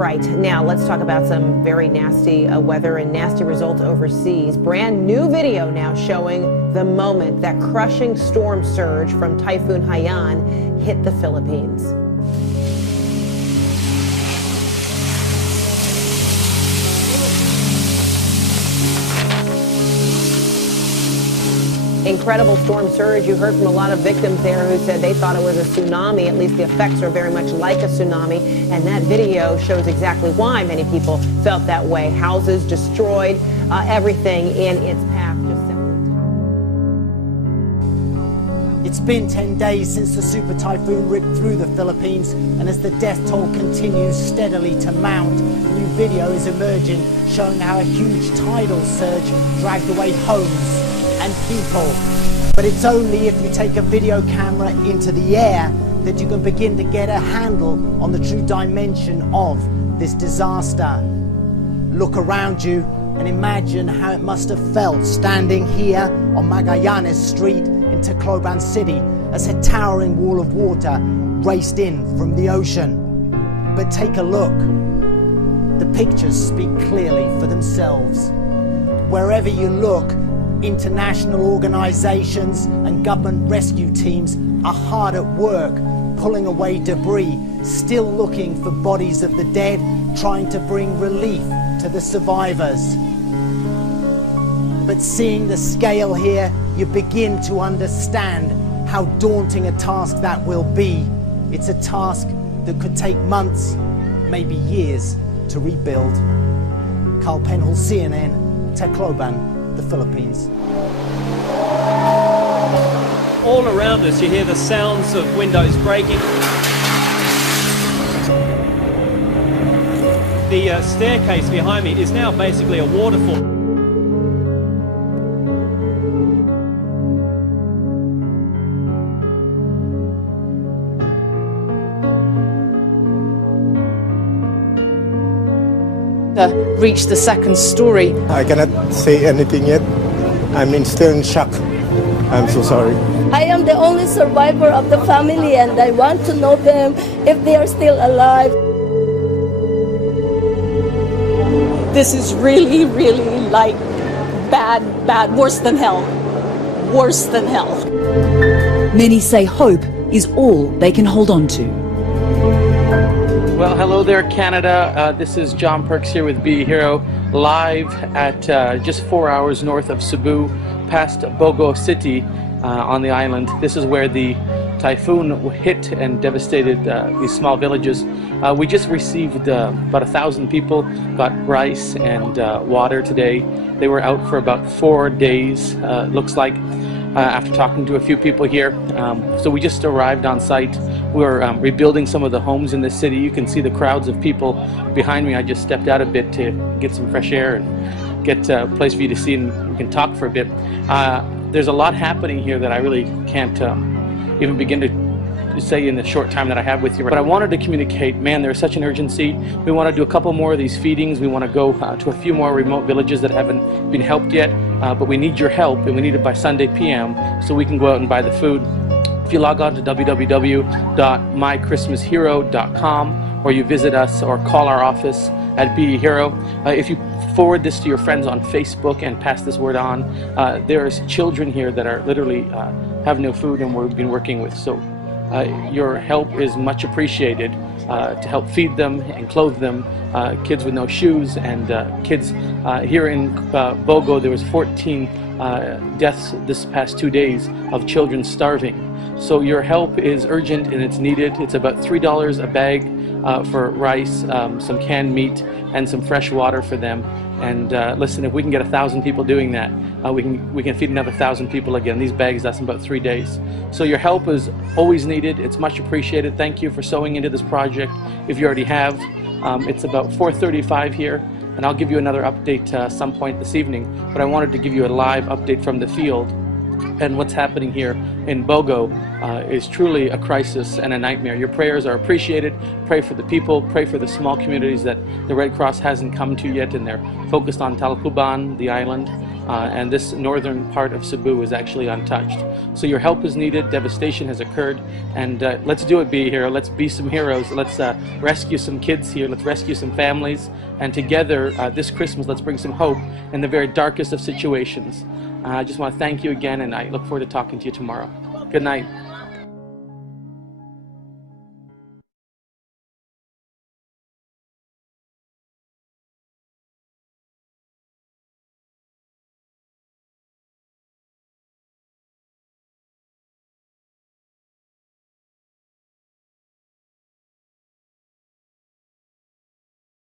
right, now let's talk about some very nasty weather and nasty results overseas. Brand new video now showing the moment that crushing storm surge from Typhoon Haiyan hit the Philippines. Incredible storm surge. You heard from a lot of victims there who said they thought it was a tsunami. At least the effects are very much like a tsunami. And that video shows exactly why many people felt that way. Houses destroyed, everything in its path. It's been 10 days since the super typhoon ripped through the Philippines, and as the death toll continues steadily to mount, a new video is emerging showing how a huge tidal surge dragged away homes and people. But it's only if you take a video camera into the air that you can begin to get a handle on the true dimension of this disaster. Look around you and imagine how it must have felt standing here on Magallanes Street in Tacloban City as a towering wall of water raced in from the ocean. But take a look. The pictures speak clearly for themselves. Wherever you look, international organizations and government rescue teams are hard at work pulling away debris, still looking for bodies of the dead, trying to bring relief to the survivors. But seeing the scale here, you begin to understand how daunting a task that will be. It's a task that could take months, maybe years, to rebuild. Carl Penhall, CNN, Tacloban, the Philippines. All around us you hear the sounds of windows breaking. The staircase behind me is now basically a waterfall. Reach the second story. I cannot say anything yet. Still in shock. I'm so sorry. I am the only survivor of the family, and I want to know them if they are still alive. This is really, really like bad, worse than hell. Worse than hell. Many say hope is all they can hold on to. Well, hello there, Canada. This is John Perks here with Be a Hero, live at just 4 hours north of Cebu, past Bogo City on the island. This is where the typhoon hit and devastated these small villages. We just received about 1,000 people, got rice and water today. They were out for about 4 days, looks like, after talking to a few people here. So we just arrived on site. We're rebuilding some of the homes in the city. You can see the crowds of people behind me. I just stepped out a bit to get some fresh air and get a place for you to see, and we can talk for a bit. There's a lot happening here that I really can't even begin to say in the short time that I have with you. But I wanted to communicate, man, there's such an urgency. We want to do a couple more of these feedings. We want to go to a few more remote villages that haven't been helped yet. But we need your help, and we need it by Sunday PM so we can go out and buy the food. If you log on to www.mychristmashero.com, or you visit us or call our office at Be a Hero. If you forward this to your friends on Facebook and pass this word on, there's children here that are literally have no food and we've been working with. So your help is much appreciated to help feed them and clothe them. Kids with no shoes and kids here in Bogo, there was 14 deaths this past 2 days of children starving. So your help is urgent and it's needed. It's about $3 a bag for rice, some canned meat, and some fresh water for them. And listen, if we can get 1,000 people doing that, we can feed another 1,000 people again. These bags last in about 3 days. So your help is always needed. It's much appreciated. Thank you for sewing into this project. If you already have, it's about 4:35 here, and I'll give you another update some point this evening. But I wanted to give you a live update from the field. And what's happening here in Bogo is truly a crisis and a nightmare. Your prayers are appreciated. Pray for the people, pray for the small communities that the Red Cross hasn't come to yet, and they're focused on Tacloban, the island, and this northern part of Cebu is actually untouched. So your help is needed, devastation has occurred, and let's do it, Be Hero. Let's be some heroes. Let's rescue some kids here, let's rescue some families, and together this Christmas let's bring some hope in the very darkest of situations. I just want to thank you again, and I look forward to talking to you tomorrow. Good night.